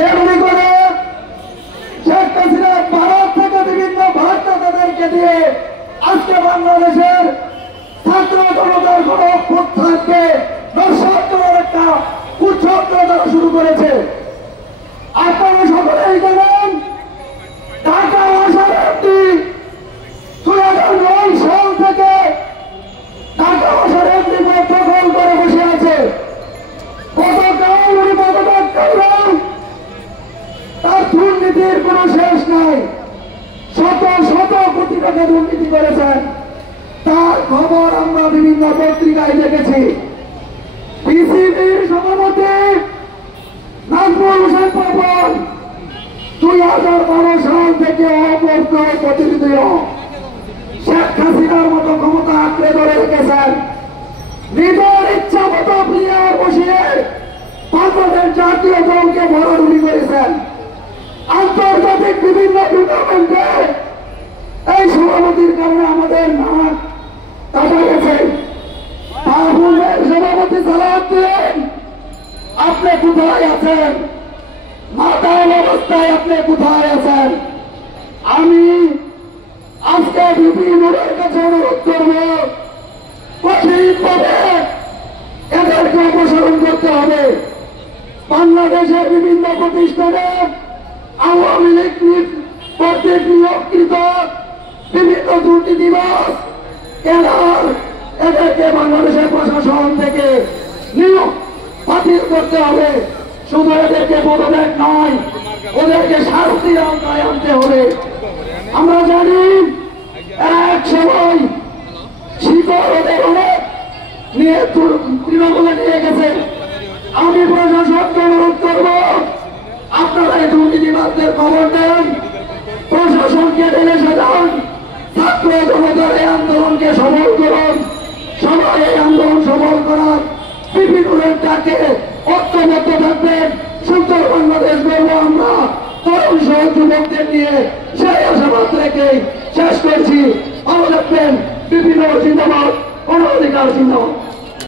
যেমনি করে শেখ হাসিনা ভারত থেকে বিভিন্ন ভারতকে দিয়ে আজকে বাংলাদেশের ছাত্র জনতার কোন অভ্যুত্থানকে নস্যাৎ করার একটা কুচক্র শুরু করেছে। আপনারা সকলেই জানেন ঢাকা মহাসড়কটি 2009 সাল থেকে ঢাকা মহাসড়কটি দখল করে বসে আছে। গতকাল উনি পদত্যাগ করলেন, তার দুর্নীতির কোন শেষ নাই। শত শত কোটি টাকা দুর্নীতি করেছেন, তার খবর আমরা বিভিন্ন পত্রিকায় দেখেছি। বিসিবির সভাপতি নাজমুল হোসেন পাপন 2012 সাল থেকে প্রতিনিধিও শেখ হাসিনার মতো ক্ষমতা আঁকড়ে ধরে রেখেছেন। নিজের ইচ্ছা মতো প্লেয়ার বসিয়ে বাংলাদেশ জাতীয় দলকে ভরাডুবি করেছেন। আন্তর্জাতিক বিভিন্ন টুর্নামেন্টে এই সভাপতির কারণে আমাদের নাক কাটা গেছে। সভাপতি সালাউদ্দিন, আপনি কোথায় আছেন? মাতাল অবস্থায় আপনি কোথায় আছেন? আমি আজকে বিপিনের কাছে অনুরোধ করব, কঠিনভাবে এদেরকে অপসারণ করতে হবে। বাংলাদেশের বিভিন্ন প্রতিষ্ঠানে আওয়ামী লীগ কর্তৃক নিয়োগকৃত বিভিন্ন দুর্নীতিবাজ এদেরকে বাংলাদেশের প্রশাসন থেকে নিয়োগ বাতিল করতে হবে। শুধু এদেরকে পদত্যাগ নয়, ওদেরকে শাস্তির আওতায় আনতে হবে। আমরা জানি এক সময় শিকড় ওদের অনেক নিয়ে তৃণমূলে নিয়ে গেছে। আমি প্রশাসনকে অনুরোধ করব, আপনারা এই দুর্নীতিবাদদের খবর দেন, প্রশাসনকে ঢেলে সাজান, ছাত্র জনতার এই আন্দোলনকে সবল করুন। সবাই এই আন্দোলন সবল করার বিভিন্ন ডাকে ঐক্যবদ্ধ থাকবেন। সুন্দর বাংলাদেশ গড়ব আমরা তরুণ সহ যুবকদের নিয়ে, সেই আশাবাদ রেখেই শেষ করছি। ভালো থাকবেন। বিভিন্ন জিন্দাবাদ, গণ অধিকার জিন্দাবাদ।